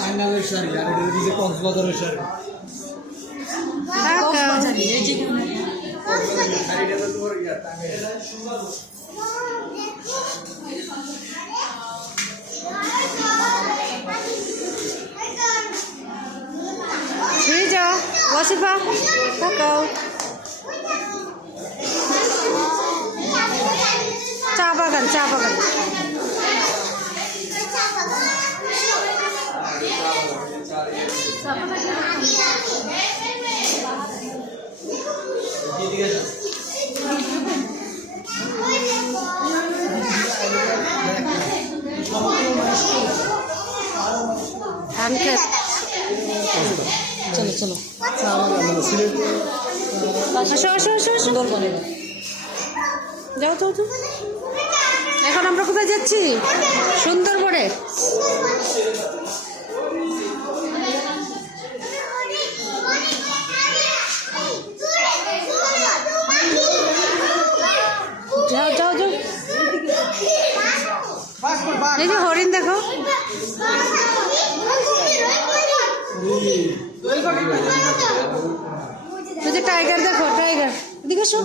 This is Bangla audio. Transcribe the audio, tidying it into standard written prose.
টাঙ্গাইলের শাড়ি আর এটা দিছে কক্সবাজারের শাড়ি। শাড়িটা তো তোর ইয়া টাঙ্গাইল। Riza, wasifa, kakao. চা বাগান, চা বাগান। চলো চলো আসো আসো আসো সুন্দরবনে যাও যাও তো। এখন আমরা কোথায় যাচ্ছি? সুন্দরবনে। যাও যাও যাও। এই যে হরিণ দেখো। ওই যে টাইগার দেখো, টাইগার এদিকে এসো।